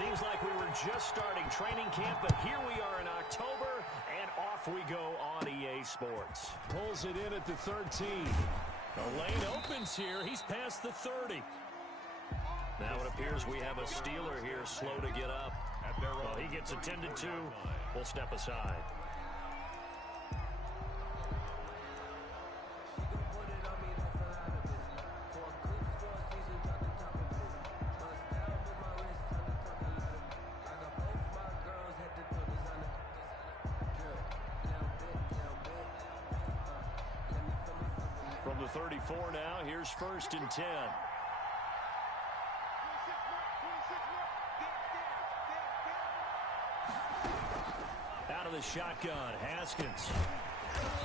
Seems like we were just starting training camp, but here we are in October, and off we go on EA Sports. Pulls it in at the 13. The lane opens here. He's past the 30. Now it appears we have a Steeler here slow to get up. Well, he gets attended to. We'll step aside. From the 34 now, here's 1st and 10. Out of the shotgun, Haskins.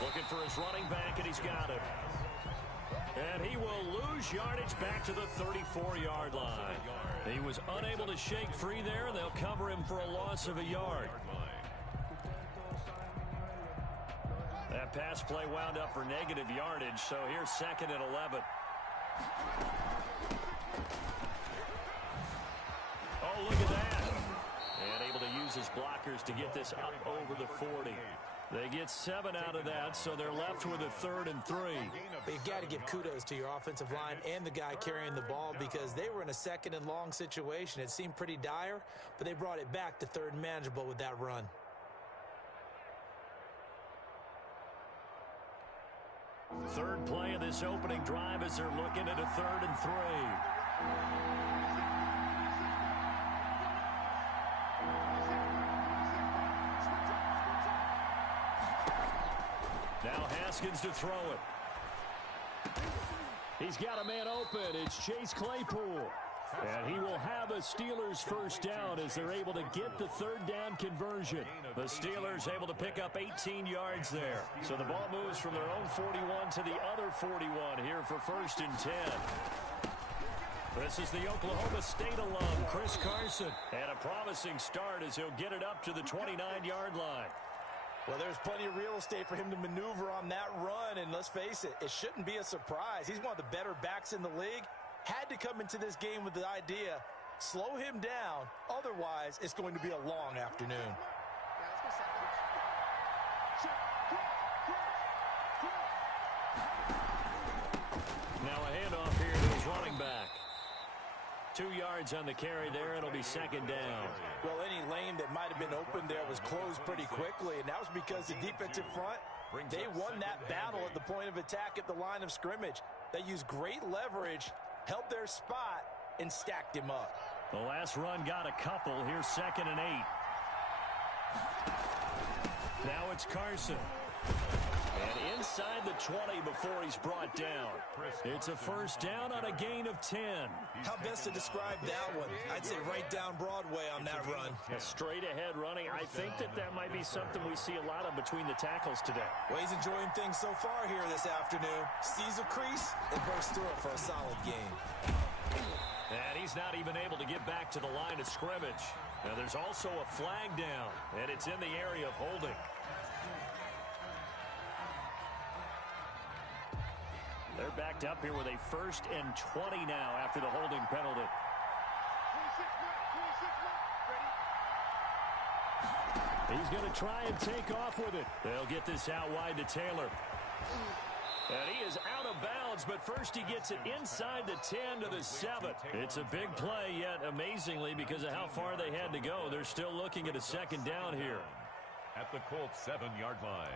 Looking for his running back, and he's got him. And he will lose yardage back to the 34-yard line. He was unable to shake free there, and they'll cover him for a loss of a yard. That pass play wound up for negative yardage, so here's 2nd and 11. Oh, look at that. And able to use his blockers to get this up over the 40. They get 7 out of that, so they're left with a 3rd and 3. But you've got to give kudos to your offensive line and the guy carrying the ball because they were in a 2nd and long situation. It seemed pretty dire, but they brought it back to 3rd and manageable with that run. Third play of this opening drive as they're looking at a 3rd and 3. Now Haskins to throw it. He's got a man open. It's Chase Claypool. And he will have a Steelers 1st down as they're able to get the 3rd down conversion. The Steelers able to pick up 18 yards there. So the ball moves from their own 41 to the other 41 here for 1st and 10. This is the Oklahoma State alum, Chris Carson. And a promising start as he'll get it up to the 29-yard line. Well, there's plenty of real estate for him to maneuver on that run. And let's face it, it shouldn't be a surprise. He's one of the better backs in the league. Had to come into this game with the idea, slow him down. Otherwise, it's going to be a long afternoon. Now a handoff here to his running back. 2 yards on the carry there. It'll be 2nd down. Well, any lane that might have been open there was closed pretty quickly, and that was because the defensive front, they won that battle at the point of attack at the line of scrimmage. They used great leverage, held their spot, and stacked him up. The last run got a couple. Here's 2nd and 8. Now it's Carson. And inside the 20 before he's brought down. It's a 1st down on a gain of 10. How best to describe that one? I'd say right down Broadway on that run. A straight ahead running. I think that might be something we see a lot of between the tackles today. Well, he's enjoying things so far here this afternoon. Sees a crease and bursts through it for a solid game. And he's not even able to get back to the line of scrimmage. Now there's also a flag down, and it's in the area of holding. They're backed up here with a 1st and 20 now after the holding penalty. He's going to try and take off with it. They'll get this out wide to Taylor. And he is out of bounds, but first he gets it inside the 10 to the 7. It's a big play, yet amazingly, because of how far they had to go, they're still looking at a 2nd down here. At the Colts 7-yard line.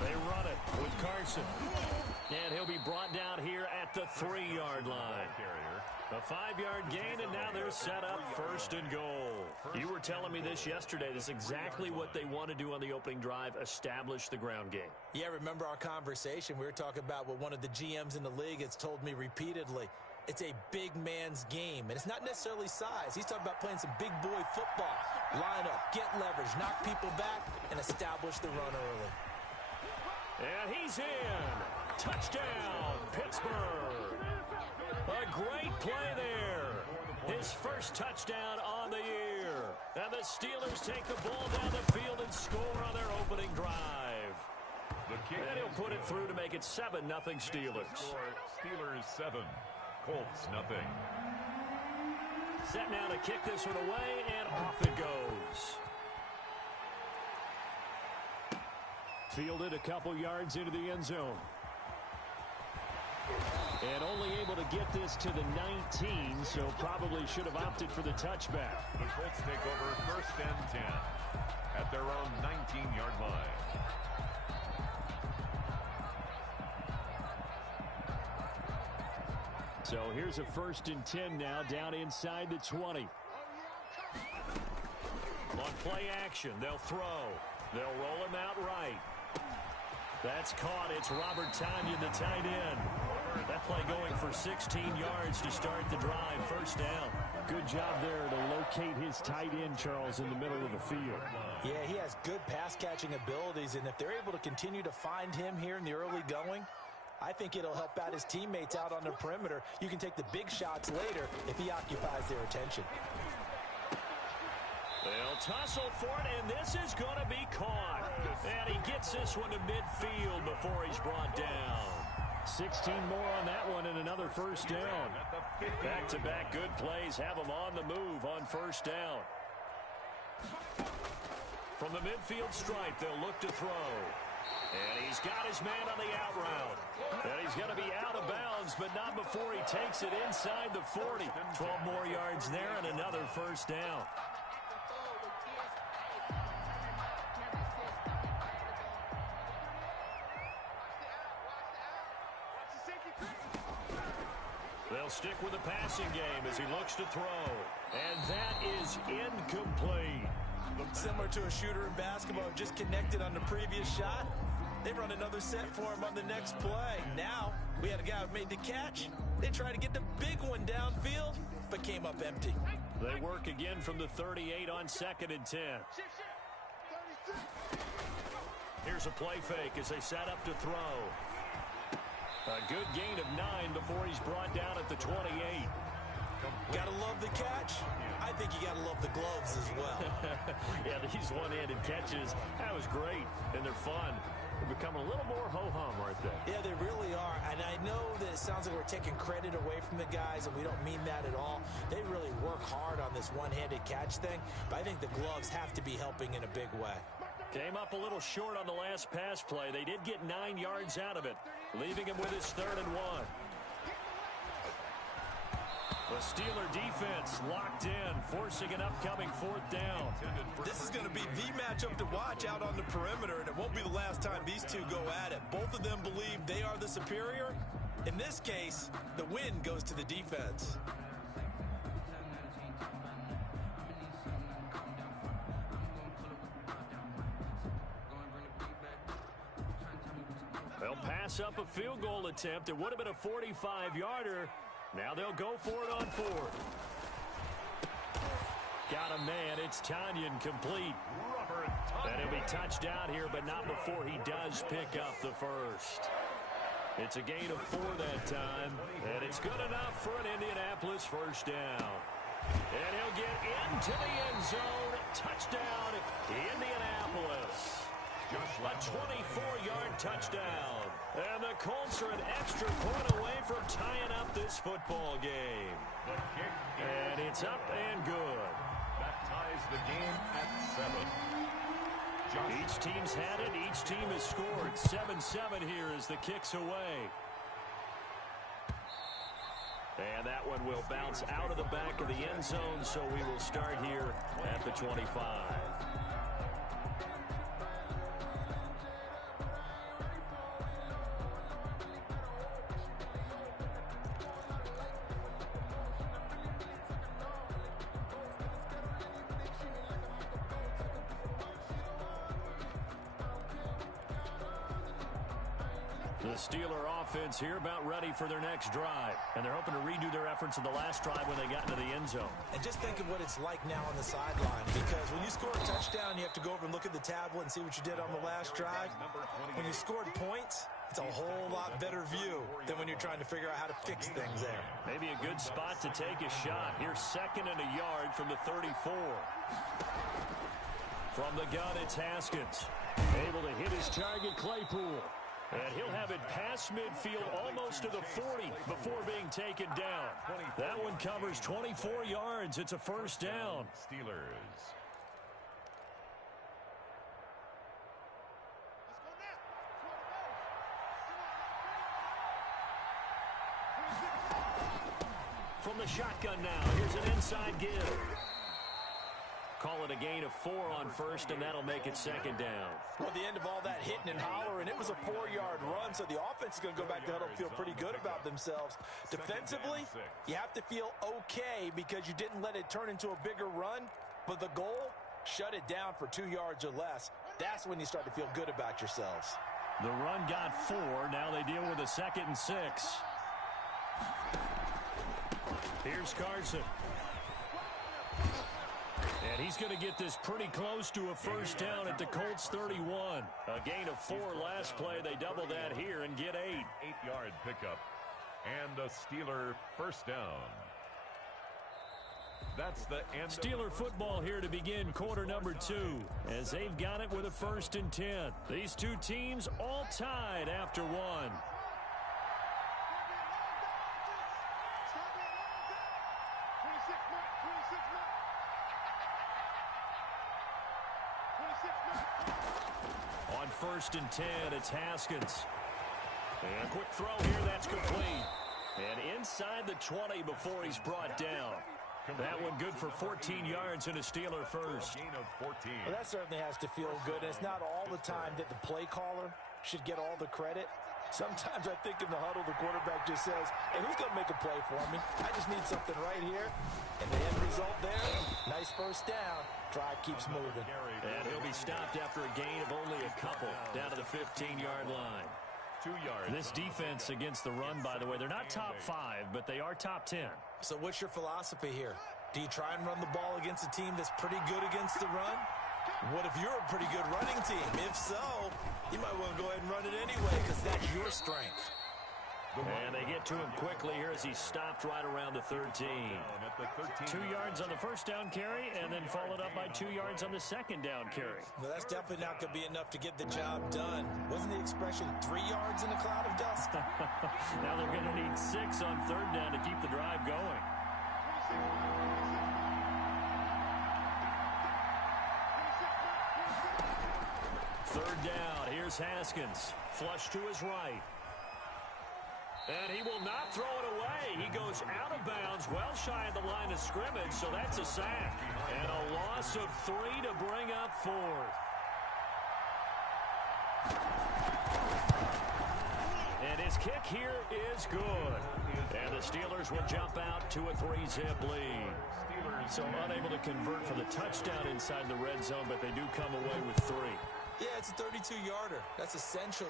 They run it with Carson. And he'll be brought down here at the 3-yard line. A 5-yard gain, and now they're set up 1st and goal. You were telling me this yesterday. This is exactly what they want to do on the opening drive, establish the ground game. Yeah, remember our conversation? We were talking about what one of the GMs in the league has told me repeatedly. It's a big man's game, and it's not necessarily size. He's talking about playing some big boy football. Line up, get leverage, knock people back, and establish the run early. And he's in. Touchdown, Pittsburgh. A great play there. His 1st touchdown on the year. And the Steelers take the ball down the field and score on their opening drive. put it through to make it 7-0 Steelers. Steelers 7, Colts nothing. Set now to kick this one away, and off it goes. Fielded a couple yards into the end zone. And only able to get this to the 19, so probably should have opted for the touchback. The Colts take over 1st and 10 at their own 19-yard line. So here's a 1st and 10 now, down inside the 20. On play action, they'll throw. They'll roll him out right. That's caught. It's Robert Tonyan, the tight end. That play going for 16 yards to start the drive. 1st down. Good job there to locate his tight end, Charles, in the middle of the field. Yeah, he has good pass-catching abilities, and if they're able to continue to find him here in the early going, I think it'll help out his teammates out on the perimeter. You can take the big shots later if he occupies their attention. They'll tussle for it, and this is going to be caught. And he gets this one to midfield before he's brought down. 16 more on that one and another 1st down. Back-to-back good plays have him on the move on 1st down. From the midfield stripe, they'll look to throw. And he's got his man on the out route. And he's going to be out of bounds, but not before he takes it inside the 40. 12 more yards there and another 1st down. They'll stick with the passing game as he looks to throw. And that is incomplete. Similar to a shooter in basketball who just connected on the previous shot. They run another set for him on the next play. Now, we had a guy who made the catch. They tried to get the big one downfield, but came up empty. They work again from the 38 on 2nd and 10. Here's a play fake as they set up to throw. A good gain of 9 before he's brought down at the 28. Gotta love the catch. I think you gotta love the gloves as well. Yeah, these one-handed catches, that was great, and they're fun. They're becoming a little more ho-hum, aren't they? Yeah, they really are. And I know that it sounds like we're taking credit away from the guys, and we don't mean that at all. They really work hard on this one-handed catch thing, but I think the gloves have to be helping in a big way. Came up a little short on the last pass play. They did get 9 yards out of it, leaving him with his 3rd and 1. The Steeler defense locked in, forcing an upcoming 4th down. This is going to be the matchup to watch out on the perimeter, and it won't be the last time these two go at it. Both of them believe they are the superior. In this case, the win goes to the defense. They'll pass up a field goal attempt. It would have been a 45-yarder. Now they'll go for it on 4th. Got a man. It's Tonyan complete. And he'll be touched down here, but not before he does pick up the 1st. It's a gain of 4 that time. And it's good enough for an Indianapolis 1st down. And he'll get into the end zone. Touchdown, Indianapolis. A 24-yard touchdown. And the Colts are an extra point away from tying up this football game. And it's up and good. That ties the game at 7. Each team's had it. Each team has scored. 7-7 here as the kick's away. And that one will bounce out of the back of the end zone, so we will start here at the 25. The Steeler offense here about ready for their next drive. And they're hoping to redo their efforts in the last drive when they got into the end zone. And just think of what it's like now on the sideline. Because when you score a touchdown, you have to go over and look at the tablet and see what you did on the last drive. When you scored points, it's a whole lot better view than when you're trying to figure out how to fix things there. Maybe a good spot to take a shot. Here's 2nd and a yard from the 34. From the gun, it's Haskins. Able to hit his target, Claypool. And he'll have it past midfield almost to the 40 before being taken down. That one covers 24 yards. It's a first down. Steelers. From the shotgun now, here's an inside give. Call it a gain of 4 on first, and that'll make it second down. Well, the end of all that hitting and hollering, it was a 4-yard run, so the offense is going to go back to huddle and feel pretty good about themselves. Defensively, you have to feel okay because you didn't let it turn into a bigger run, but the goal, shut it down for 2 yards or less. That's when you start to feel good about yourselves. The run got 4. Now they deal with a 2nd and 6. Here's Carson. And he's going to get this pretty close to a first down at the Colts 31. A gain of 4 last play. They double that here and get 8. 8-yard pickup. And a Steeler first down. That's the end. Steeler football here to begin quarter number 2 as they've got it with a 1st and 10. These two teams all tied after 1. On 1st and 10, it's Haskins. And a quick throw here, that's complete. And inside the 20 before he's brought down. That one good for 14 yards and a Steeler first. Gain of 14. Well, that certainly has to feel good. And it's not all the time that the play caller should get all the credit. Sometimes I think in the huddle, the quarterback just says, hey, who's going to make a play for me? I just need something right here. And the end result there, nice first down. Drive keeps moving. And he'll be stopped after a gain of only a couple down to the 15-yard line. 2 yards. This defense against the run, by the way, they're not top 5, but they are top 10. So what's your philosophy here? Do you try and run the ball against a team that's pretty good against the run? What if you're a pretty good running team? If so, you might want to go ahead and run it anyway because that's your strength. And they get to him quickly here as he stopped right around the 13. 2 yards on the first down carry and then followed up by 2 yards on the second down carry. Well, that's definitely not going to be enough to get the job done. Wasn't the expression 3 yards in a cloud of dust? Now they're going to need 6 on 3rd down to keep the drive going. Third down, here's Haskins. Flush to his right. And he will not throw it away. He goes out of bounds, well shy of the line of scrimmage, so that's a sack. And a loss of 3 to bring up 4th. And his kick here is good. And the Steelers will jump out to a 3-zip lead. So unable to convert for the touchdown inside the red zone, but they do come away with 3. Yeah, it's a 32-yarder. That's essentially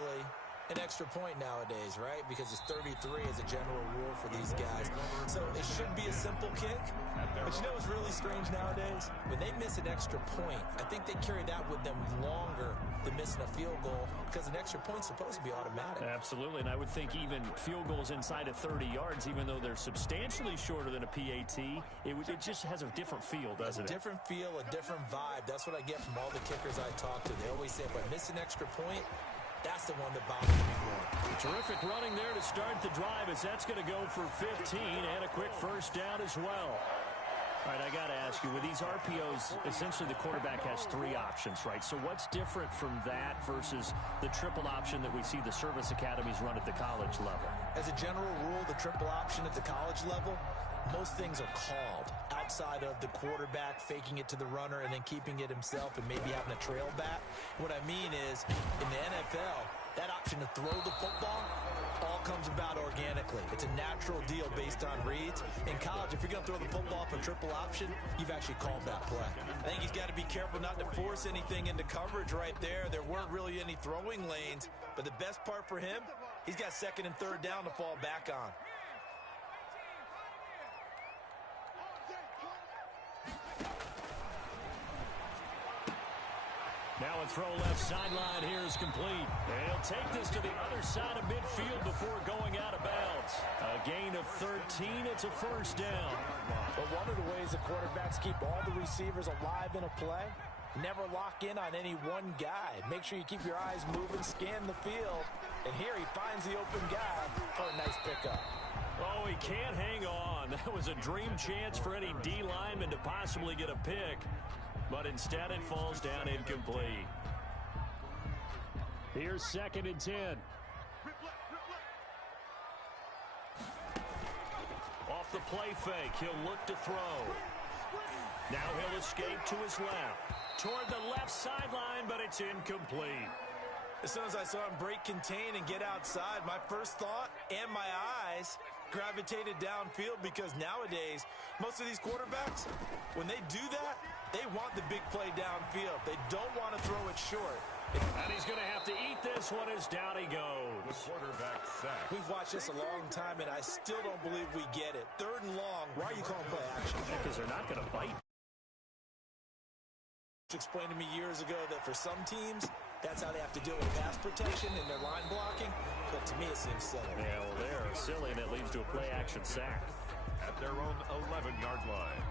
an extra point nowadays, right? Because it's 33 as a general rule for these guys. So it should be a simple kick. But you know what's really strange nowadays? When they miss an extra point, I think they carry that with them longer than missing a field goal because an extra point's supposed to be automatic. Absolutely, and I would think even field goals inside of 30 yards, even though they're substantially shorter than a PAT, it just has a different feel, doesn't it? A different feel, a different vibe. That's what I get from all the kickers I talk to. They always say, if I miss an extra point, that's the one that bothers me more. Terrific running there to start the drive as that's going to go for 15 and a quick first down as well. All right, I got to ask you, with these RPOs, essentially the quarterback has 3 options, right? So what's different from that versus the triple option that we see the service academies run at the college level? As a general rule, the triple option at the college level, most things are called outside of the quarterback faking it to the runner and then keeping it himself and maybe having a trail back. What I mean is, in the NFL, that option to throw the football all comes about organically. It's a natural deal based on reads. In college, if you're going to throw the football for triple option, you've actually called that play. I think he's got to be careful not to force anything into coverage right there. There weren't really any throwing lanes, but the best part for him, he's got 2nd and 3rd down to fall back on. Now a throw left sideline here is complete. And he'll take this to the other side of midfield before going out of bounds. A gain of 13. It's a first down. But one of the ways the quarterbacks keep all the receivers alive in a play, never lock in on any one guy. Make sure you keep your eyes moving, scan the field, And here he finds the open guy for a nice pickup. Oh, he can't hang on. That was a dream chance for any D lineman to possibly get a pick. But instead it falls down incomplete. Here's 2nd and 10. Off the play fake, he'll look to throw. Now he'll escape to his left. Toward the left sideline, but it's incomplete. As soon as I saw him break contain and get outside, my first thought and my eyes gravitated downfield, because nowadays, most of these quarterbacks, when they do that, they want the big play downfield. They don't want to throw it short. And he's going to have to eat this one as down he goes. The quarterback sack. We've watched this a long time, and I still don't believe we get it. 3rd and long, why are you calling play action? Because they're not going to bite. Explained to me years ago that for some teams, that's how they have to deal with pass protection and their line blocking. But to me, it seems silly. Yeah, well, they're silly, and it leads to a play-action sack. At their own 11-yard line.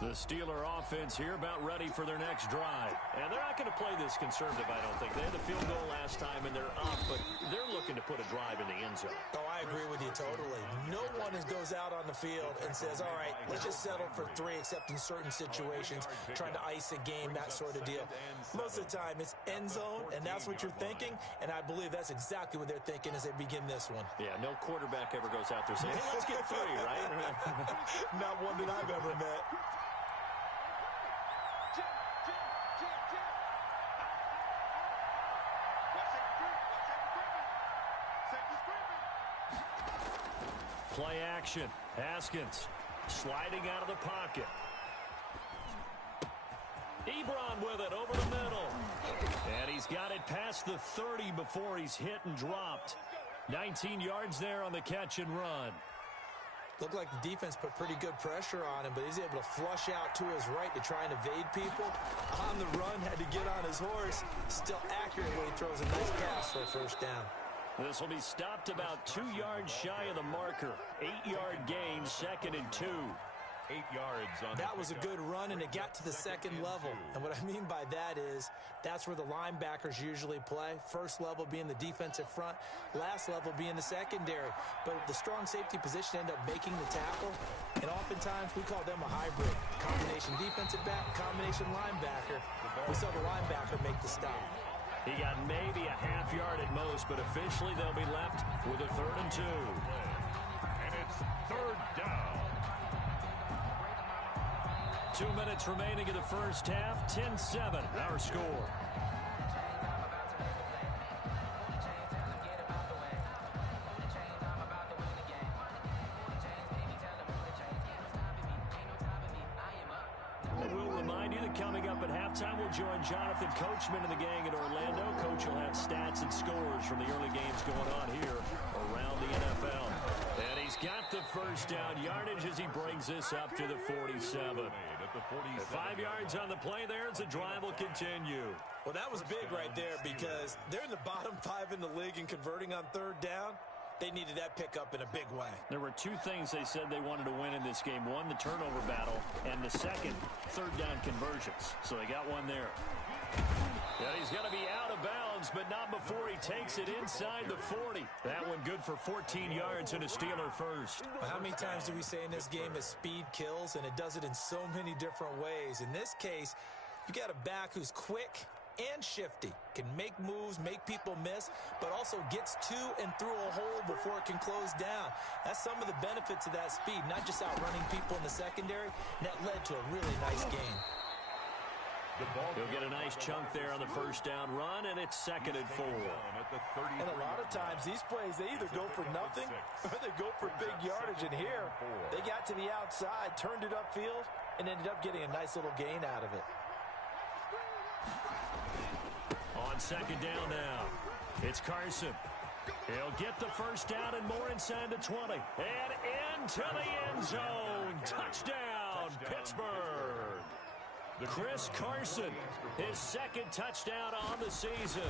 The Steeler offense here about ready for their next drive. And they're not going to play this conservative, I don't think. They had the field goal last time, and they're up, but they're looking to put a drive in the end zone. Oh, I agree with you totally. No one goes out on the field and says, all right, let's just settle for 3, except in certain situations, trying to ice a game, that sort of deal. Most of the time, it's end zone, and that's what you're thinking, and I believe that's exactly what they're thinking as they begin this one. Yeah, no quarterback ever goes out there saying, hey, let's get 3, right? Not one that I've ever met. Play action. Haskins sliding out of the pocket. Ebron with it over the middle. And he's got it past the 30 before he's hit and dropped. 19 yards there on the catch and run. Looked like the defense put pretty good pressure on him, but he's able to flush out to his right to try and evade people. On the run, had to get on his horse. Still accurately throws a nice pass for a 1st down. This will be stopped about 2 yards shy of the marker. 8-yard gain, 2nd and 2. 8 yards on that was a good run, and it got to the 2nd level. And what I mean by that is that's where the linebackers usually play. 1st level being the defensive front, last level being the secondary. But the strong safety position ended up making the tackle, and oftentimes we call them a hybrid. Combination defensive back, combination linebacker. We saw the linebacker make the stop. He got maybe a half yard at most, but officially they'll be left with a 3rd and 2. And it's 3rd down. 2 minutes remaining in the 1st half. 10-7, our score. Coming up at halftime, we'll join Jonathan Coachman and the gang in Orlando. Coach will have stats and scores from the early games going on here around the NFL. And he's got the 1st down yardage as he brings this up to the 47. 5 yards on the play there as the drive will continue. Well, that was big right there because they're in the bottom 5 in the league in converting on 3rd down. They needed that pickup in a big way. There were 2 things they said they wanted to win in this game. One, the turnover battle, and the second, 3rd down conversions. So they got one there. Yeah, he's going to be out of bounds, but not before he takes it inside the 40. That one good for 14 yards and a Steeler 1st. How many times do we say in this game that speed kills, and it does it in so many different ways? In this case, you got a back who's quick and shifty, can make moves, make people miss, but also gets to and through a hole before it can close down. That's some of the benefits of that speed, not just outrunning people in the secondary, and that led to a really nice gain. He'll get a nice chunk there on the 1st down run, and it's 2nd and 4. And a lot of times, these plays, they either go for nothing or they go for big yardage. And here, they got to the outside, turned it upfield, and ended up getting a nice little gain out of it. On 2nd down now, it's Carson. He'll get the 1st down and more inside the 20. And into the end zone. Touchdown, Pittsburgh. Chris Carson, his 2nd touchdown on the season.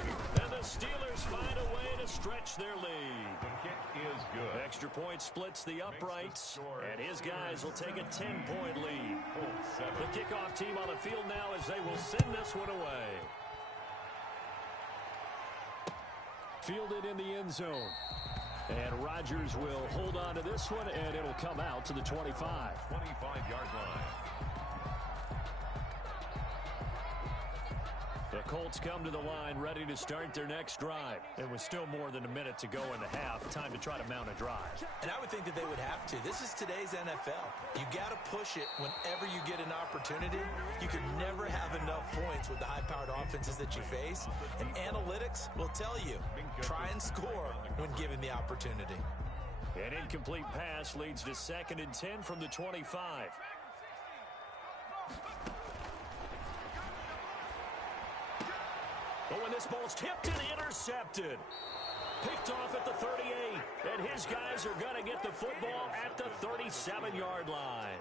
And the Steelers find a way to stretch their lead. The kick is good. Extra point splits the uprights, and his guys will take a 10-point lead. Colts 7. The kickoff team on the field now as they will send this one away. Fielded in the end zone. And Rodgers will hold on to this one, and it'll come out to the 25. 25-yard line. The Colts come to the line ready to start their next drive. And with still more than a minute to go in the half, time to try to mount a drive. And I would think that they would have to. This is today's NFL. You got to push it whenever you get an opportunity. You can never have enough points with the high-powered offenses that you face. And analytics will tell you, try and score when given the opportunity. An incomplete pass leads to 2nd and 10 from the 25. But when this ball's tipped and intercepted, picked off at the 38, and his guys are going to get the football at the 37-yard line.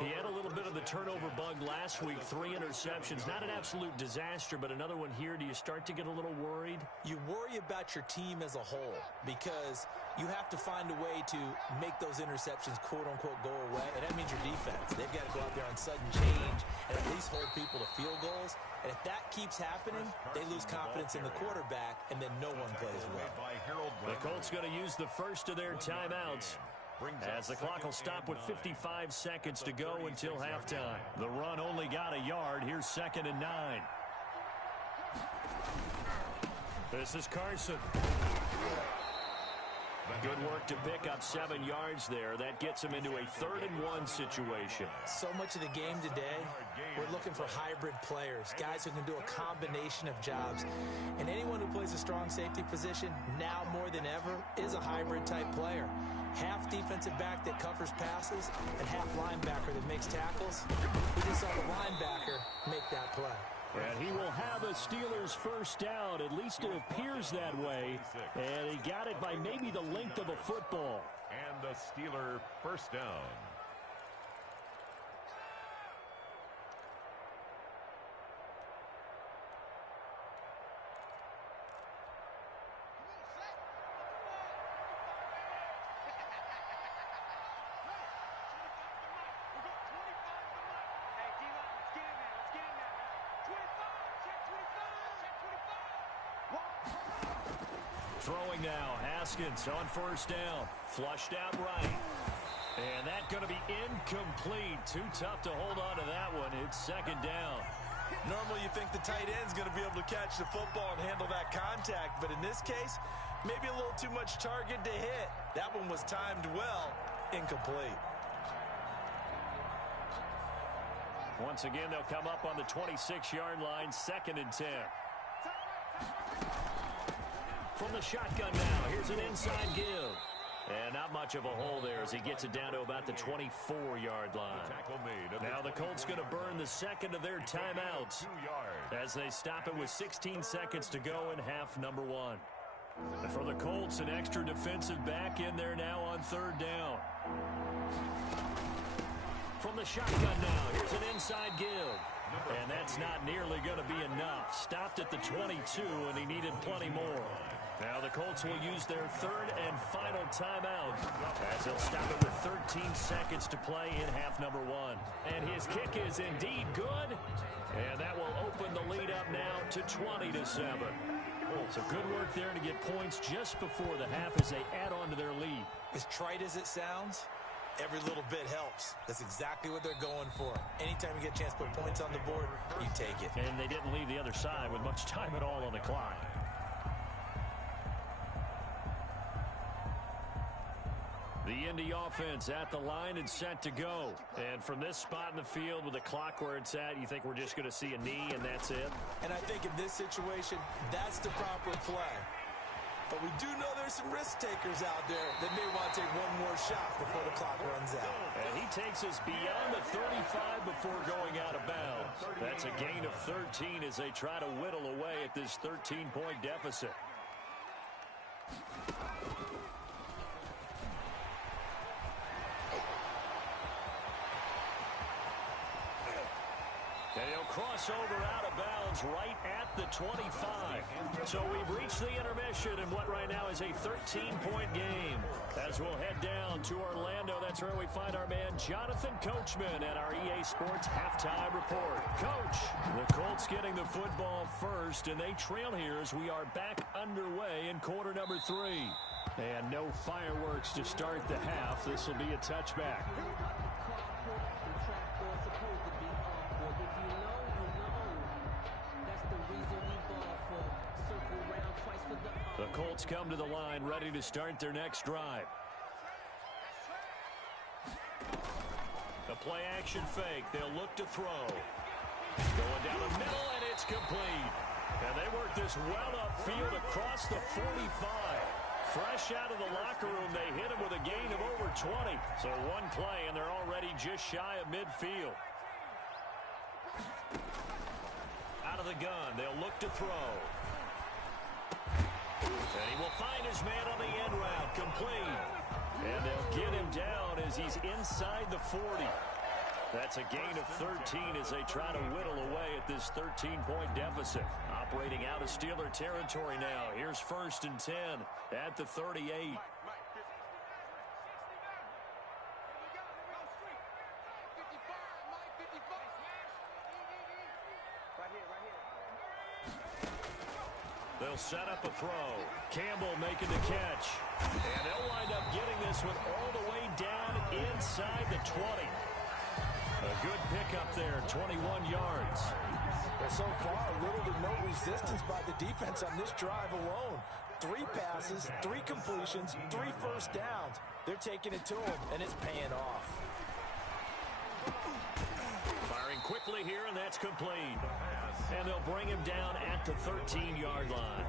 He had a little bit of the turnover bug last week, 3 interceptions. Not an absolute disaster, but another one here. Do you start to get a little worried? You worry about your team as a whole because you have to find a way to make those interceptions, quote-unquote, go away, and that means your defense. They've got to go out there on sudden change and at least hold people to field goals. And if that keeps happening, they lose confidence in the quarterback, and then no one plays well. The Colts going to use the first of their timeouts as the clock will stop with 55 seconds to go until halftime. The run only got a yard. Here's 2nd and 9. This is Carson. Good work to pick up 7 yards there. That gets him into a 3rd and 1 situation. So much of the game today, we're looking for hybrid players, guys who can do a combination of jobs. And anyone who plays a strong safety position, now more than ever, is a hybrid type player. Half defensive back that covers passes and half linebacker that makes tackles. We just saw the linebacker make that play. And he will have a Steelers first down. At least it appears that way. And he got it by maybe the length of a football. And the Steeler first down. Throwing now, Haskins on first down. Flushed out right. And that's going to be incomplete. Too tough to hold on to that one. It's 2nd down. Normally you think the tight end's going to be able to catch the football and handle that contact. But in this case, maybe a little too much target to hit. That one was timed well. Incomplete. Once again, they'll come up on the 26-yard line. 2nd and 10. From the shotgun now, here's an inside give. And not much of a hole there as he gets it down to about the 24-yard line. Now the Colts going to burn the 2nd of their timeouts as they stop it with 16 seconds to go in half number 1. And for the Colts, an extra defensive back in there now on 3rd down. From the shotgun now, here's an inside give. And that's not nearly going to be enough. Stopped at the 22, and he needed plenty more. Now the Colts will use their 3rd and final timeout as they'll stop it with 13 seconds to play in half number 1. And his kick is indeed good. And that will open the lead up now to 20-7. So good work there to get points just before the half as they add on to their lead. As trite as it sounds, every little bit helps. That's exactly what they're going for. Anytime you get a chance to put points on the board, you take it. And they didn't leave the other side with much time at all on the clock. The Indy offense at the line and set to go. And from this spot in the field with the clock where it's at, you think we're just going to see a knee and that's it? And I think in this situation, that's the proper play. But we do know there's some risk takers out there that may want to take one more shot before the clock runs out. And he takes us beyond the 35 before going out of bounds. That's a gain of 13 as they try to whittle away at this 13-point deficit. And he'll cross over out of bounds right at the 25. So we've reached the intermission in what right now is a 13-point game. As we'll head down to Orlando, that's where we find our man Jonathan Coachman at our EA Sports Halftime Report. Coach, the Colts getting the football first, and they trail here as we are back underway in quarter number 3. And no fireworks to start the half. This will be a touchback. The Colts come to the line, ready to start their next drive. The play-action fake. They'll look to throw. Going down the middle, and it's complete. And they work this well upfield across the 45. Fresh out of the locker room, they hit him with a gain of over 20. So one play, and they're already just shy of midfield. Out of the gun, they'll look to throw. And he will find his man on the end route, complete. And they'll get him down as he's inside the 40. That's a gain of 13 as they try to whittle away at this 13-point deficit. Operating out of Steeler territory now. Here's 1st and 10 at the 38. They'll set up a throw. Campbell making the catch. And they'll wind up getting this one all the way down inside the 20. A good pickup there, 21 yards. Well, so far, little to no resistance by the defense on this drive alone. 3 passes, 3 completions, 3 first downs. They're taking it to him, and it's paying off. Firing quickly here, and that's complete. And they'll bring him down at the 13-yard line.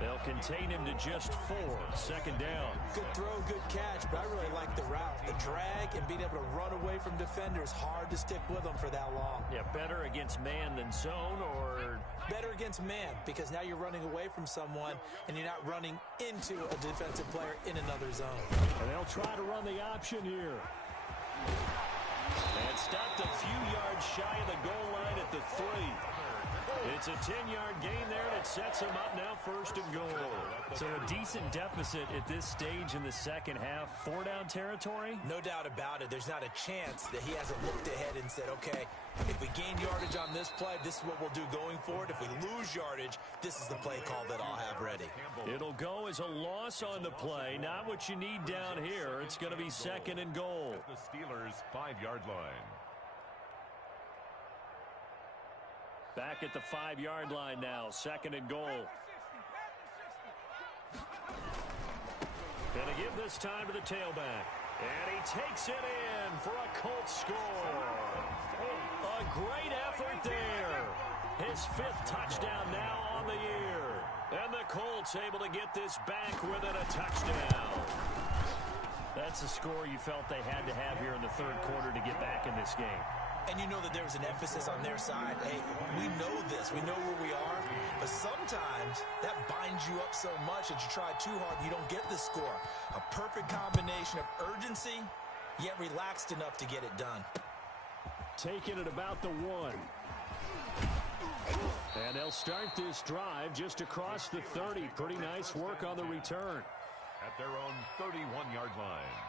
They'll contain him to just 4. 2nd down. Good throw, good catch, but I really like the route. The drag and being able to run away from defenders, hard to stick with them for that long. Yeah, better against man than zone, or? Better against man, because now you're running away from someone, and you're not running into a defensive player in another zone. And they'll try to run the option here. And stopped a few yards shy of the goal line at the 3. It's a 10-yard gain there, and it sets him up now 1st and goal. So a decent deficit at this stage in the second half. 4-down territory? No doubt about it. There's not a chance that he hasn't looked ahead and said, okay, if we gain yardage on this play, this is what we'll do going forward. If we lose yardage, this is the play call that I'll have ready. It'll go as a loss on the play. Not what you need down here. It's going to be 2nd and goal. The Steelers' 5-yard line. Back at the 5-yard line now, 2nd and goal. Gonna give this time to the tailback. And he takes it in for a Colts score. A great effort there. His 5th touchdown now on the year. And the Colts able to get this back within a touchdown. That's a score you felt they had to have here in the 3rd quarter to get back in this game. And you know that there was an emphasis on their side. Hey, we know this. We know where we are. But sometimes that binds you up so much that you try too hard and you don't get the score. A perfect combination of urgency, yet relaxed enough to get it done. Taking it about the 1. And they'll start this drive just across the 30. Pretty nice work on the return. At their own 31-yard line.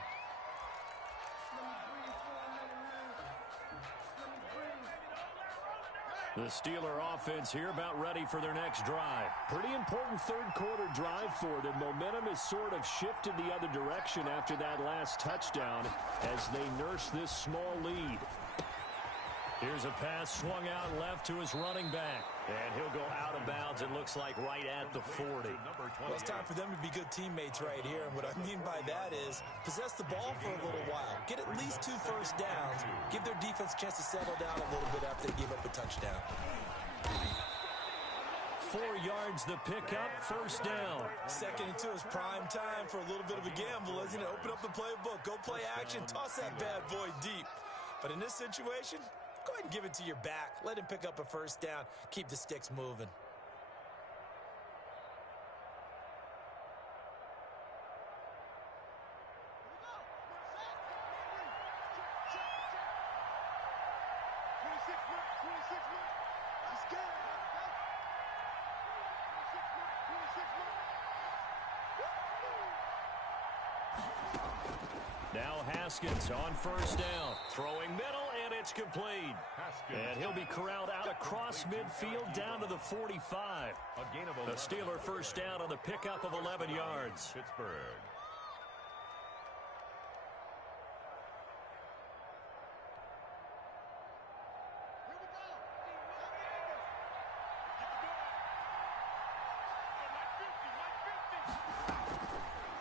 The Steeler offense here about ready for their next drive. Pretty important 3rd quarter drive for them. Momentum has sort of shifted the other direction after that last touchdown as they nurse this small lead. Here's a pass swung out left to his running back. And he'll go out of bounds, it looks like, right at the 40. Well, it's time for them to be good teammates right here. And what I mean by that is possess the ball for a little while. Get at least 2 first downs. Give their defense a chance to settle down a little bit after they give up a touchdown. 4 yards the pickup, 1st down. 2nd and 2 is prime time for a little bit of a gamble, isn't it? Open up the playbook. Go play action. Toss that bad boy deep. But in this situation, go ahead and give it to your back. Let him pick up a 1st down. Keep the sticks moving. Now Haskins on first down. Throwing middle, and it's complete. And he'll be corralled out across midfield down to the 45. The Steeler first down on the pickup of 11 yards. Pittsburgh.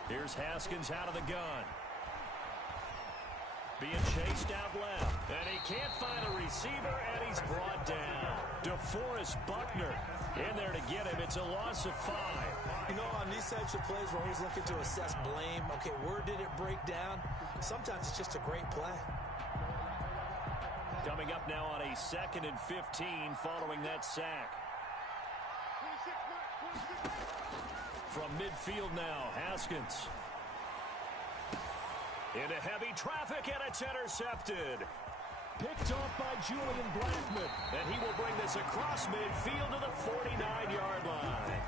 Here's Haskins out of the gun. Being chased out left. And he can't find a receiver, and he's brought down. DeForest Buckner in there to get him. It's a loss of 5. You know, on these types of plays, we're always looking to assess blame. Okay, where did it break down? Sometimes it's just a great play. Coming up now on a 2nd and 15 following that sack. From midfield now, Haskins. Into heavy traffic, and it's intercepted. Picked off by Julian Blackman. And he will bring this across midfield to the 49-yard line.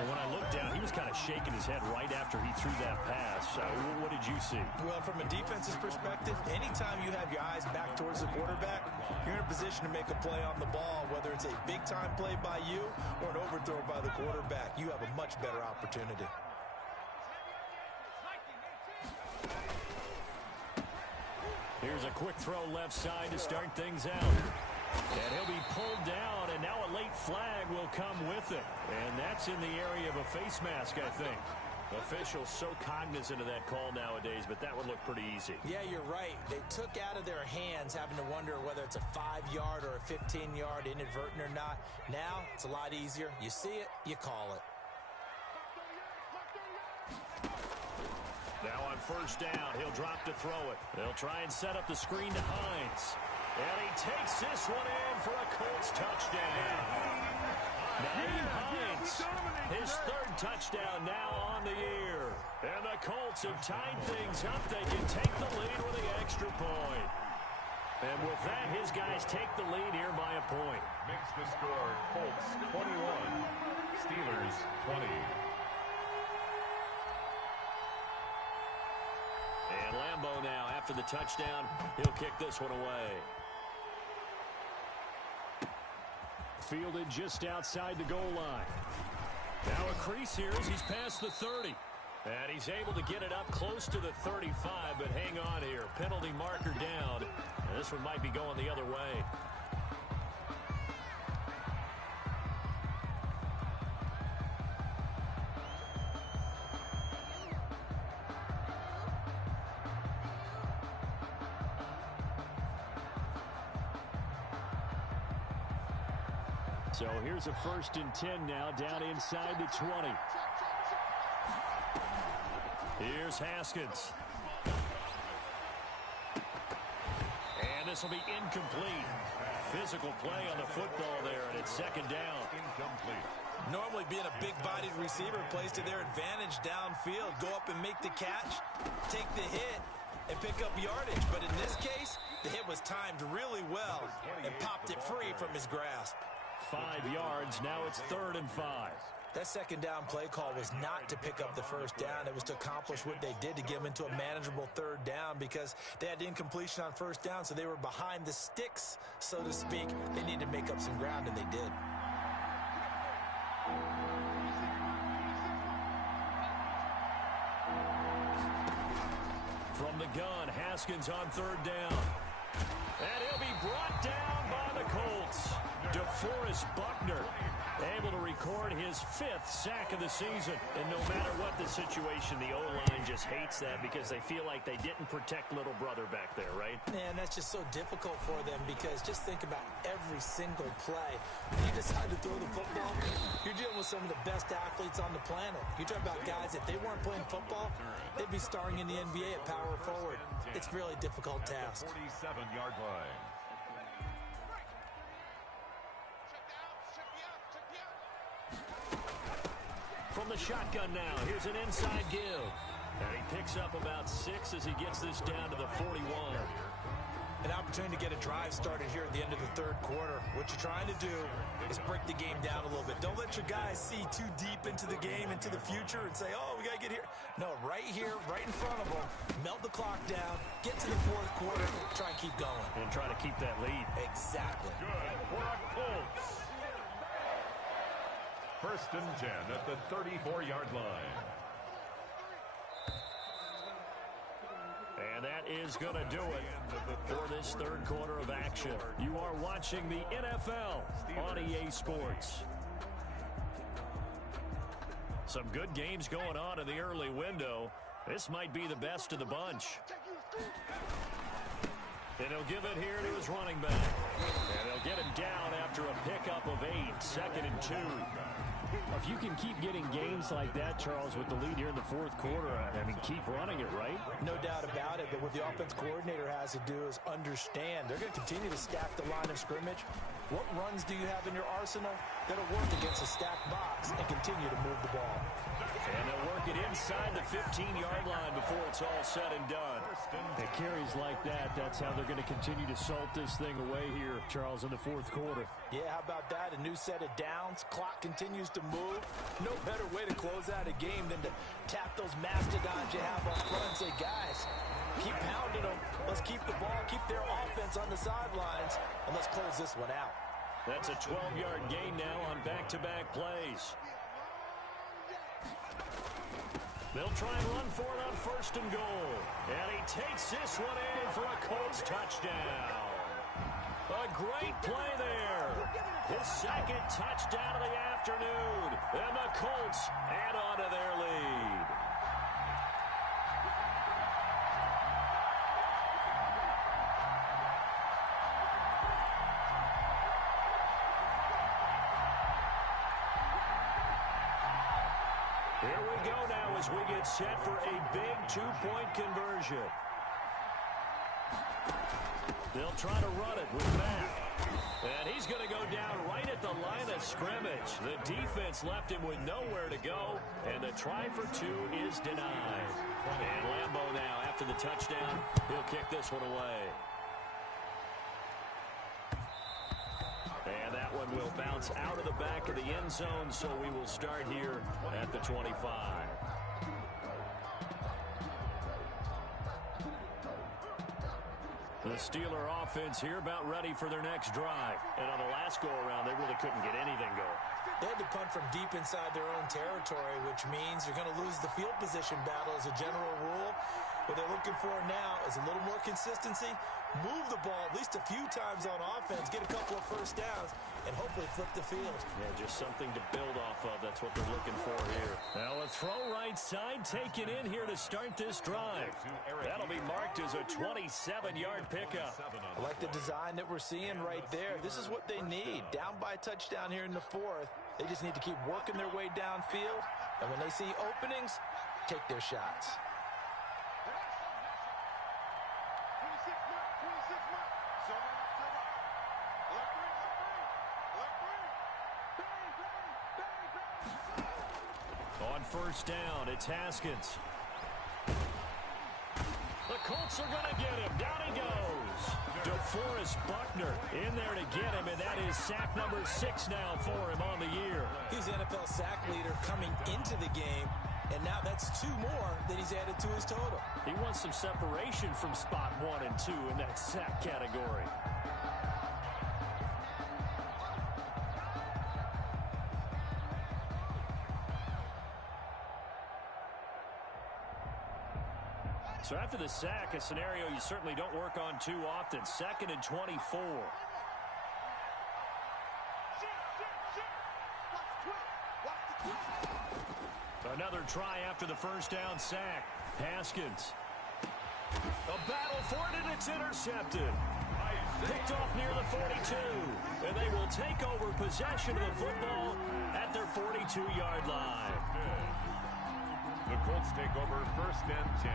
And when I looked down, he was kind of shaking his head right after he threw that pass. What did you see? Well, from a defense's perspective, anytime you have your eyes back towards the quarterback, you're in a position to make a play on the ball, whether it's a big-time play by you or an overthrow by the quarterback. You have a much better opportunity. Here's a quick throw left side to start things out. And he'll be pulled down, and now a late flag will come with it. And that's in the area of a face mask, I think. Officials so cognizant of that call nowadays, but that would look pretty easy. Yeah, you're right. They took out of their hands having to wonder whether it's a 5-yard or a 15-yard inadvertent or not. Now, it's a lot easier. You see it, you call it. Now on first down, he'll drop to throw it. They'll try and set up the screen to Hines. And he takes this one in for a Colts touchdown. Naeem Hines, his 3rd touchdown now on the year. And the Colts have tied things up. They can take the lead with the extra point. And with that, his guys take the lead here by a point. Makes the score Colts 21, Steelers 20. And Lambeau now, after the touchdown, he'll kick this one away. Fielded just outside the goal line. Now a crease here as he's past the 30. And he's able to get it up close to the 35, but hang on here. Penalty marker down. And this one might be going the other way. So here's a 1st and 10 now, down inside the 20. Here's Haskins. And this will be incomplete. Physical play on the football there, and it's 2nd down. Incomplete. Normally being a big-bodied receiver plays to their advantage downfield. Go up and make the catch, take the hit, and pick up yardage. But in this case, the hit was timed really well and popped it free from his grasp. 5 yards. Now it's 3rd and 5. That 2nd down play call was not to pick up the 1st down. It was to accomplish what they did to get them into a manageable 3rd down because they had incompletion on 1st down, so they were behind the sticks, so to speak. They needed to make up some ground, and they did. From the gun, Haskins on 3rd down. And he'll be brought down by the Colts. DeForest Buckner able to record his 5th sack of the season. And no matter what the situation, the O-line just hates that because they feel like they didn't protect little brother back there, right? Man, that's just so difficult for them because just think about every single play. When you decide to throw the football, you're dealing with some of the best athletes on the planet. You talk about guys, if they weren't playing football, they'd be starring in the NBA at power forward. It's a really difficult task. 47-yard line. From the shotgun now, here's an inside give. And he picks up about 6 as he gets this down to the 41. An opportunity to get a drive started here at the end of the third quarter. What you're trying to do is break the game down a little bit. Don't let your guys see too deep into the game, into the future, and say, oh, we got to get here. No, right here, right in front of them, melt the clock down, get to the fourth quarter, try and keep going. And try to keep that lead. Exactly. Good for the Colts. First and 10 at the 34-yard line. And that is going to do it for this third quarter of action. You are watching the NFL on EA Sports. Some good games going on in the early window. This might be the best of the bunch. And he'll give it here to his running back. And they'll get him down after a pickup of 8, 2nd and 2. If you can keep getting gains like that, Charles, with the lead here in the fourth quarter, I mean, keep running it, right? No doubt about it, but what the offense coordinator has to do is understand. They're going to continue to stack the line of scrimmage. What runs do you have in your arsenal that'll work against a stacked box and continue to move the ball? And they'll work it inside the 15-yard line before it's all said and done. The carries like that, that's how they're going to continue to salt this thing away here, Charles, in the fourth quarter. Yeah, how about that? A new set of downs. Clock continues to move. No better way to close out a game than to tap those mastodons you have up front and say, guys, keep pounding them. Let's keep the ball, keep their offense on the sidelines, and let's close this one out. That's a 12-yard gain now on back-to-back plays. They'll try and run for it on 1st and goal. And he takes this one in for a Colts touchdown. A great play there. His 2nd touchdown of the afternoon. And the Colts add on to their lead. Here we go now as we get set for a big 2-point conversion. They'll try to run it with Mack. And he's going to go down right at the line of scrimmage. The defense left him with nowhere to go. And the try for 2 is denied. And Lambeau now, after the touchdown, he'll kick this one away. And that one will bounce out of the back of the end zone, so we will start here at the 25. The Steeler offense here about ready for their next drive. And on the last go-around, they really couldn't get anything going. They had to punt from deep inside their own territory, which means you're going to lose the field position battle as a general rule. What they're looking for now is a little more consistency, move the ball at least a few times on offense, get a couple of first downs, and hopefully flip the field. Yeah, just something to build off of. That's what they're looking for here. Now a throw right side taken in here to start this drive. That'll be marked as a 27-yard pickup. I like the design that we're seeing right there. This is what they need. Down by a touchdown here in the fourth. They just need to keep working their way downfield. And when they see openings, take their shots. On 1st down, it's Haskins. The Colts are going to get him. Down he goes. DeForest Buckner in there to get him, and that is sack number 6 now for him on the year. He's the NFL sack leader coming into the game, and now that's 2 more that he's added to his total. He wants some separation from spot 1 and 2 in that sack category. So after the sack, a scenario you certainly don't work on too often. 2nd and 24. Another try after the 1st down sack. Haskins. A battle for it, and it's intercepted. Picked off near the 42. And they will take over possession of the football at their 42-yard line. The Colts take over 1st and 10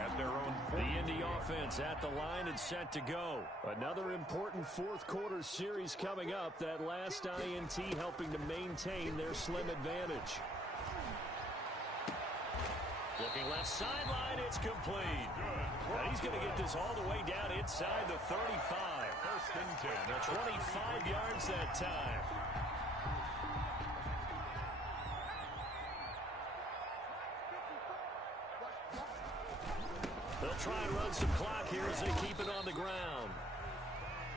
at their own 40. The Indy offense at the line and set to go. Another important fourth quarter series coming up. That last INT helping to maintain their slim advantage. Looking left sideline, it's complete. And he's going to get this all the way down inside the 35. First and 10. 25 yards that time. They'll try and run some clock here as they keep it on the ground.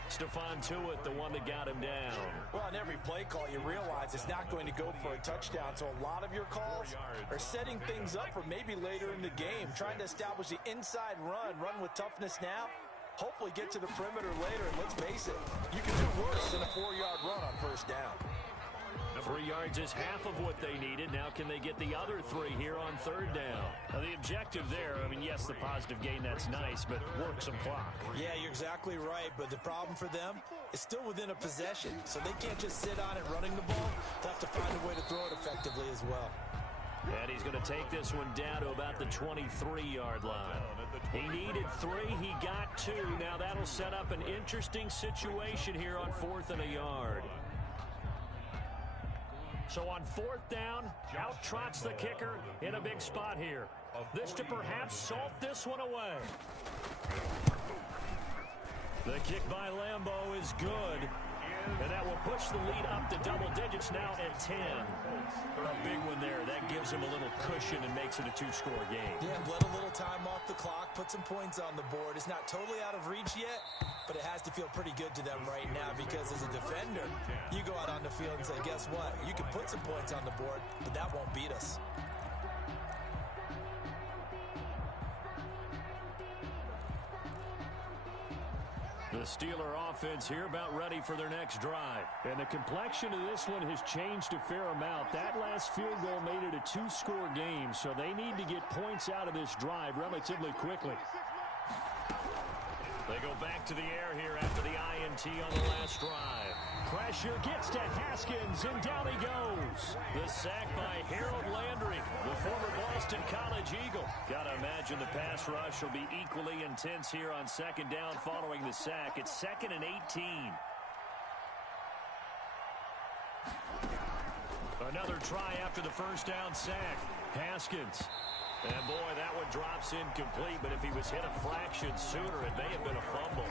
Stephon Tuitt, the one that got him down. Well, on every play call, you realize it's not going to go for a touchdown, so a lot of your calls are setting things up for maybe later in the game, trying to establish the inside run with toughness now, hopefully get to the perimeter later, and let's face it, you can do worse than a 4-yard run on first down. 3 yards is half of what they needed. Now can they get the other 3 here on third down? Now the objective there, I mean, yes, the positive gain, that's nice, but work some clock. Yeah, you're exactly right, but the problem for them is still within a possession, so they can't just sit on it running the ball. They'll have to find a way to throw it effectively as well. And he's going to take this one down to about the 23-yard line. He needed 3. He got 2. Now that'll set up an interesting situation here on 4th and a yard. So on 4th down, out trots the kicker in a big spot here. This to perhaps salt this one away. The kick by Lambeau is good. And that will push the lead up to double digits now at 10. A big one there. That gives him a little cushion and makes it a 2-score game. Yeah, let a little time off the clock, put some points on the board. It's not totally out of reach yet, but it has to feel pretty good to them right now because as a defender, you go out on the field and say, guess what? You can put some points on the board, but that won't beat us. The Steeler offense here about ready for their next drive. And the complexion of this one has changed a fair amount. That last field goal made it a 2-score game, so they need to get points out of this drive relatively quickly. They go back to the air here after the INT on the last drive. Pressure gets to Haskins, and down he goes. The sack by Harold Landry, the former Boston College Eagle. Gotta imagine the pass rush will be equally intense here on 2nd down following the sack. It's 2nd and 18. Another try after the first down sack. Haskins. And boy, that one drops incomplete, but if he was hit a fraction sooner, it may have been a fumble.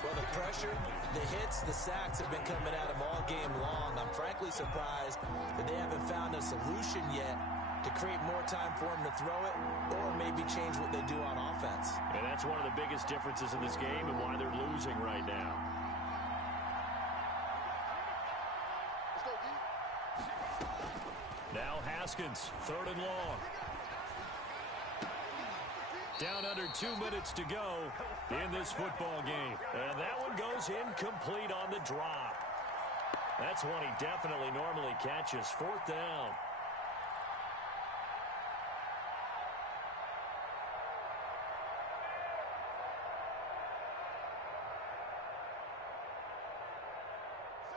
Well, the pressure, the hits, the sacks have been coming at him all game long. I'm frankly surprised that they haven't found a solution yet to create more time for him to throw it or maybe change what they do on offense. And that's one of the biggest differences in this game and why they're losing right now. Now Haskins, 3rd and long. Down under 2 minutes to go in this football game. And that one goes incomplete on the drop. That's one he definitely normally catches. 4th down.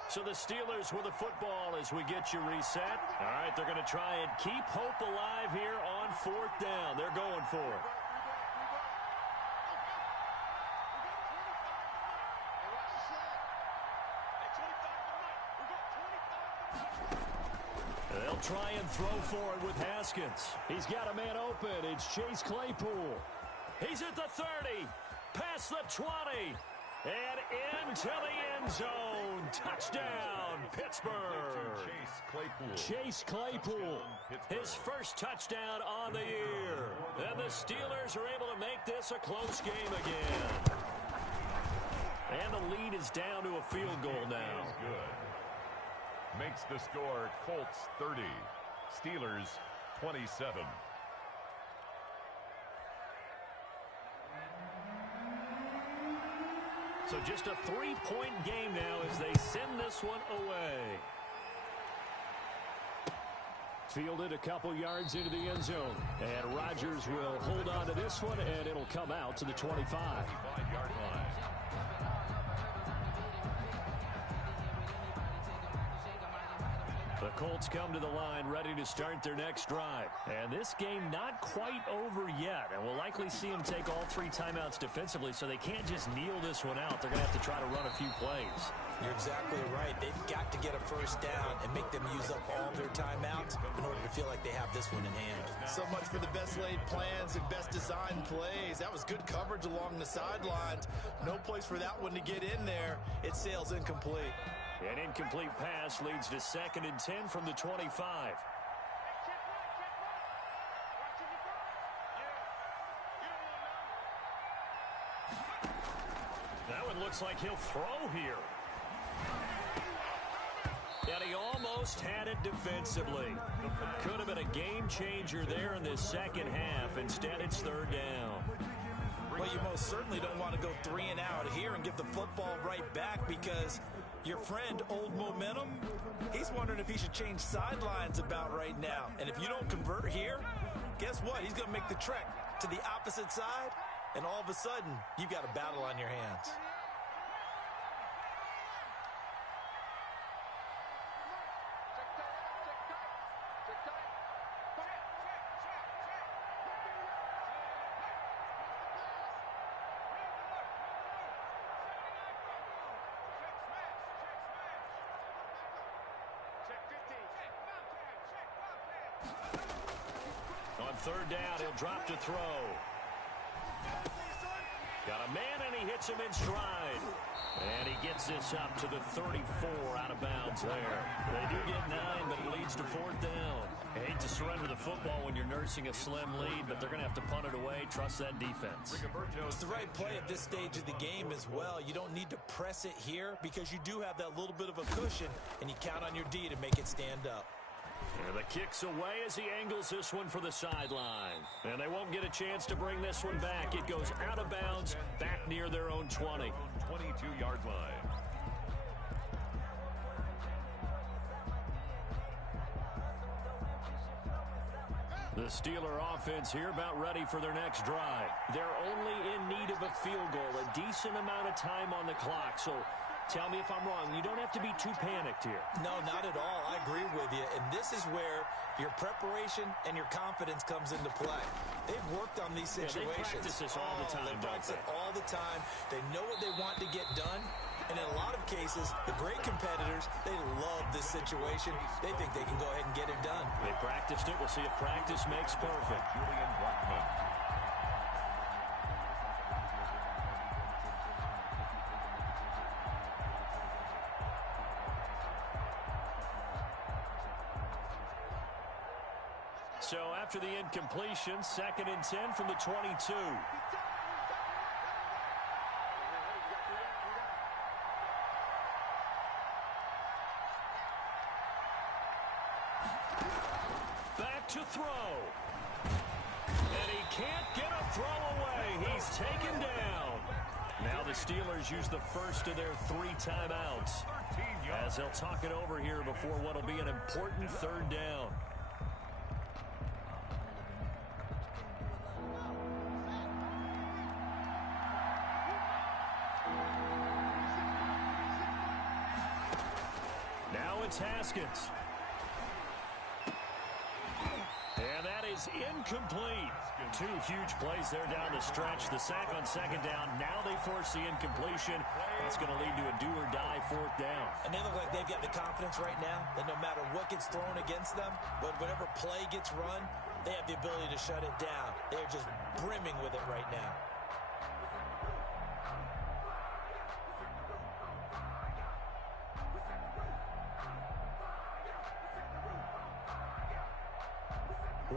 So the Steelers with the football as we get you reset. All right, they're going to try and keep hope alive here on 4th down. They're going for it. They'll try and throw for it with Haskins. He's got a man open. It's Chase Claypool. He's at the 30, past the 20, and into the end zone. Touchdown, Pittsburgh. Chase Claypool, his first touchdown on the year. And the Steelers are able to make this a close game again. And the lead is down to a field goal now. Makes the score Colts 30, Steelers 27. So just a 3-point game now as they send this one away. Fielded a couple yards into the end zone. And Rodgers will hold on to this one, and it'll come out to the 25. 25-yard line. The Colts come to the line ready to start their next drive. And this game not quite over yet. And we'll likely see them take all 3 timeouts defensively, so they can't just kneel this one out. They're going to have to try to run a few plays. You're exactly right. They've got to get a first down and make them use up all their timeouts in order to feel like they have this one in hand. So much for the best laid plans and best designed plays. That was good coverage along the sidelines. No place for that one to get in there. It sails incomplete. An incomplete pass leads to 2nd and 10 from the 25. That one looks like he'll throw here. And he almost had it defensively. Could have been a game changer there in this second half. Instead, it's 3rd down. Well, you most certainly don't want to go 3 and out here and give the football right back, because your friend, Old Momentum, he's wondering if he should change sidelines about right now. And if you don't convert here, guess what? He's going to make the trek to the opposite side, and all of a sudden, you've got a battle on your hands. On 3rd down, he'll drop to throw. Got a man, and he hits him in stride. And he gets this up to the 34 out of bounds there. They do get 9, but it leads to 4th down. I hate to surrender the football when you're nursing a slim lead, but they're going to have to punt it away. Trust that defense. It's the right play at this stage of the game as well. You don't need to press it here, because you do have that little bit of a cushion, and you count on your D to make it stand up. And the kick's away as he angles this one for the sideline. And they won't get a chance to bring this one back. It goes out of bounds, back near their own 20. 22-yard line. The Steeler offense here about ready for their next drive. They're only in need of a field goal, a decent amount of time on the clock. So tell me if I'm wrong. You don't have to be too panicked here. No, not at all. I agree with you. And this is where your preparation and your confidence comes into play. They've worked on these situations. Yeah, they practice this all the time. They practice it all the time. They know what they want to get done. And in a lot of cases, the great competitors, they love this situation. They think they can go ahead and get it done. They practiced it. We'll see if practice makes perfect. Julian Blackman. So after the incompletion, 2nd and 10 from the 22. Back to throw. And he can't get a throw away. He's taken down. Now the Steelers use the first of their 3 timeouts, as they'll talk it over here before what will be an important 3rd down. Now it's Haskins. And that is incomplete. 2 huge plays there down the stretch. The sack on 2nd down. Now they force the incompletion. That's going to lead to a do-or-die 4th down. And they look like they've got the confidence right now that no matter what gets thrown against them, but whatever play gets run, they have the ability to shut it down. They're just brimming with it right now.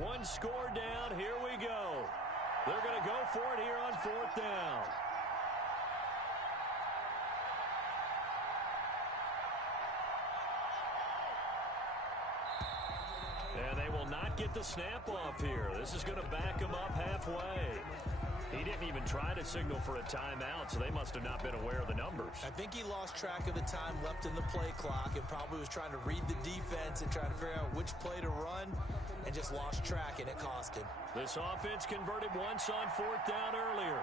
One score down. Here we go. They're going to go for it here on 4th down. And they will not get the snap off here. This is going to back them up halfway. He didn't even try to signal for a timeout, so they must have not been aware of the numbers. I think he lost track of the time left in the play clock and probably was trying to read the defense and trying to figure out which play to run, and just lost track, and it cost him. This offense converted once on 4th down earlier.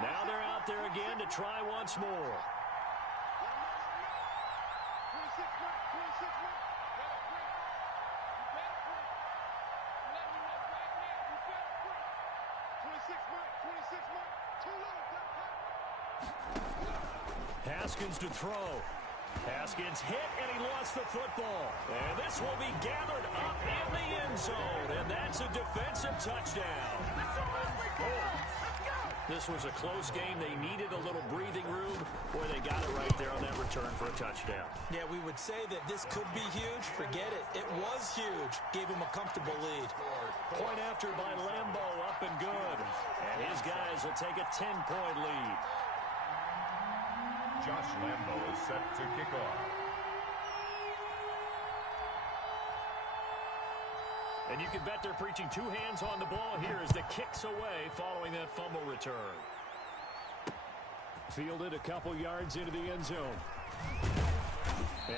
Now they're out there again to try once more. Haskins to throw. Haskins hit, and he lost the football. And this will be gathered up in the end zone, and that's a defensive touchdown. This was a close game. They needed a little breathing room. Boy, they got it right there on that return for a touchdown. Yeah, we would say that this could be huge. Forget it. It was huge. Gave him a comfortable lead. Point after by Lambo, up and good. And his guys will take a 10-point lead. Josh Lambo is set to kick off. And you can bet they're preaching two hands on the ball here as the kick's away following that fumble return. Fielded a couple yards into the end zone.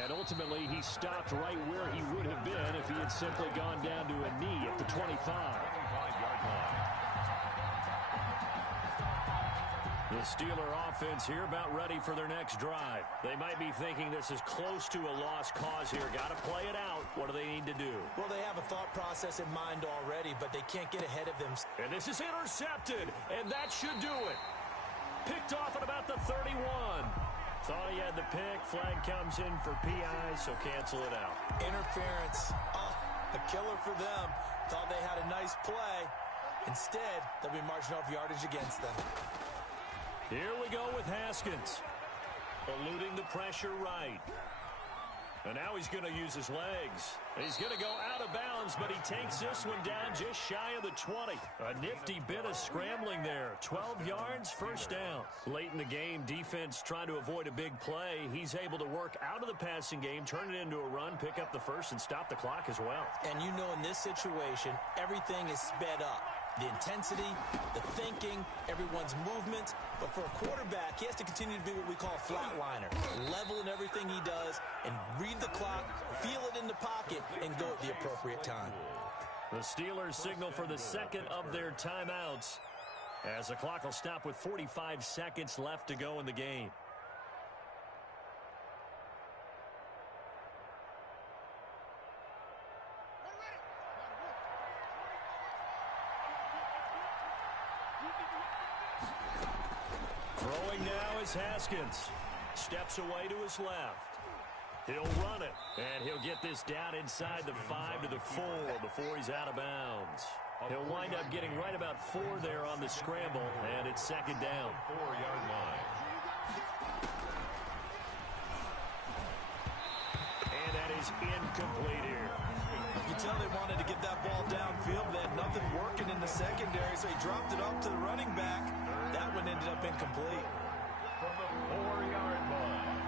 And ultimately, he stopped right where he would have been if he had simply gone down to a knee at the 25. 25-yard line. The Steeler offense here about ready for their next drive. They might be thinking this is close to a lost cause here. Got to play it out. What do they need to do? Well, they have a thought process in mind already, but they can't get ahead of them. And this is intercepted, and that should do it. Picked off at about the 31. Thought he had the pick. Flag comes in for PI, so cancel it out. Interference. Oh, a killer for them. Thought they had a nice play. Instead, they'll be marching off yardage against them. Here we go with Haskins. Eluding the pressure right. And now he's going to use his legs. He's going to go out of bounds, but he takes this one down just shy of the 20. A nifty bit of scrambling there. 12 yards, first down. Late in the game, defense trying to avoid a big play. He's able to work out of the passing game, turn it into a run, pick up the first, and stop the clock as well. And you know in this situation, everything is sped up. The intensity, the thinking, everyone's movement. But for a quarterback, he has to continue to be what we call a flatliner. Level in everything he does and read the clock, feel it in the pocket, and go at the appropriate time. The Steelers signal for the second of their timeouts as the clock will stop with 45 seconds left to go in the game. Throwing now is Haskins. Steps away to his left. He'll run it, and he'll get this down inside the 5 to the 4 before he's out of bounds. He'll wind up getting right about 4 there on the scramble, and it's second down. 4-yard line. And that is incomplete here. You tell they wanted to get that ball downfield. They had nothing working in the secondary, so he dropped it off to the running back. That one ended up incomplete. From the 4-yard line.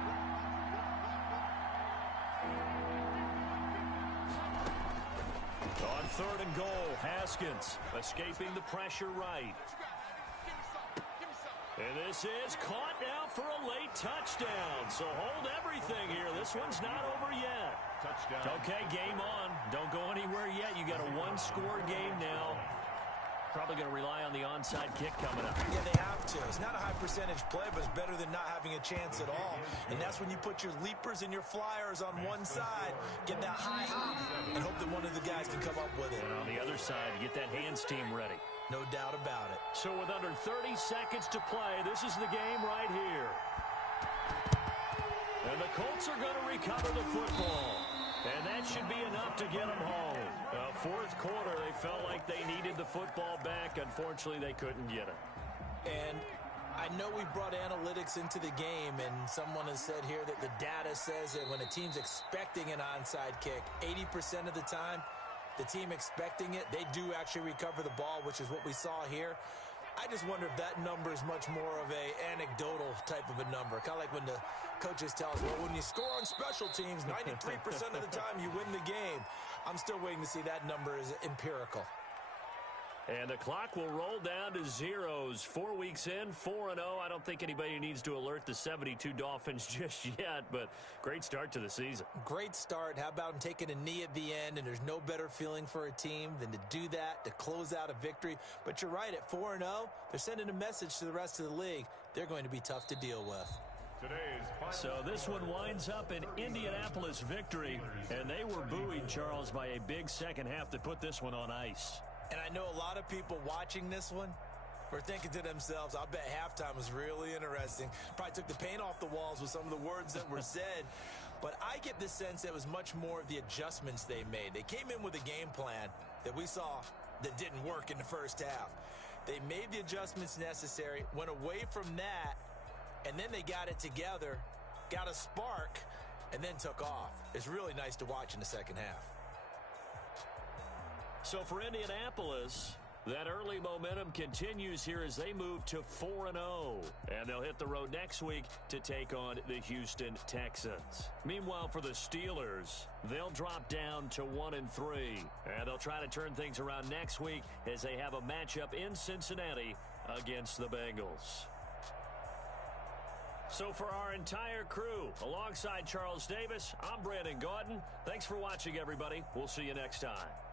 On third and goal, Haskins escaping the pressure right. And this is caught now for a late touchdown. So hold everything here. This one's not over yet. Touchdown. Okay, game on. Don't go anywhere yet. You got a one-score game now. Probably going to rely on the onside kick coming up. Yeah, they have to. It's not a high percentage play, but it's better than not having a chance at all. And that's when you put your leapers and your flyers on one side, get that high hop, and hope that one of the guys can come up with it. And on the other side, you get that hands team ready. No doubt about it. So with under 30 seconds to play, this is the game right here. And the Colts are going to recover the football. And that should be enough to get them home. Fourth quarter, they felt like they needed the football back. Unfortunately, they couldn't get it. And I know we brought analytics into the game, and someone has said here that the data says that when a team's expecting an onside kick, 80% of the time, the team expecting it, they do actually recover the ball, which is what we saw here. I just wonder if that number is much more of a anecdotal type of a number. Kind of like when the coaches tell us, well, when you score on special teams, 93% of the time you win the game. I'm still waiting to see that number is empirical. And the clock will roll down to zeros. 4 weeks in, 4-0. I don't think anybody needs to alert the 72 Dolphins just yet, but great start to the season. Great start. How about taking a knee at the end, and there's no better feeling for a team than to do that, to close out a victory. But you're right, at 4-0, they're sending a message to the rest of the league. They're going to be tough to deal with. So this one winds up an Indianapolis victory, and they were buoyed, Charles, by a big second half to put this one on ice. And I know a lot of people watching this one were thinking to themselves, I'll bet halftime was really interesting. Probably took the paint off the walls with some of the words that were said. But I get the sense that it was much more of the adjustments they made. They came in with a game plan that we saw that didn't work in the first half. They made the adjustments necessary, went away from that, and then they got it together, got a spark, and then took off. It's really nice to watch in the second half. So for Indianapolis, that early momentum continues here as they move to 4-0. And they'll hit the road next week to take on the Houston Texans. Meanwhile, for the Steelers, they'll drop down to 1-3. And they'll try to turn things around next week as they have a matchup in Cincinnati against the Bengals. So for our entire crew, alongside Charles Davis, I'm Brandon Gaudin. Thanks for watching, everybody. We'll see you next time.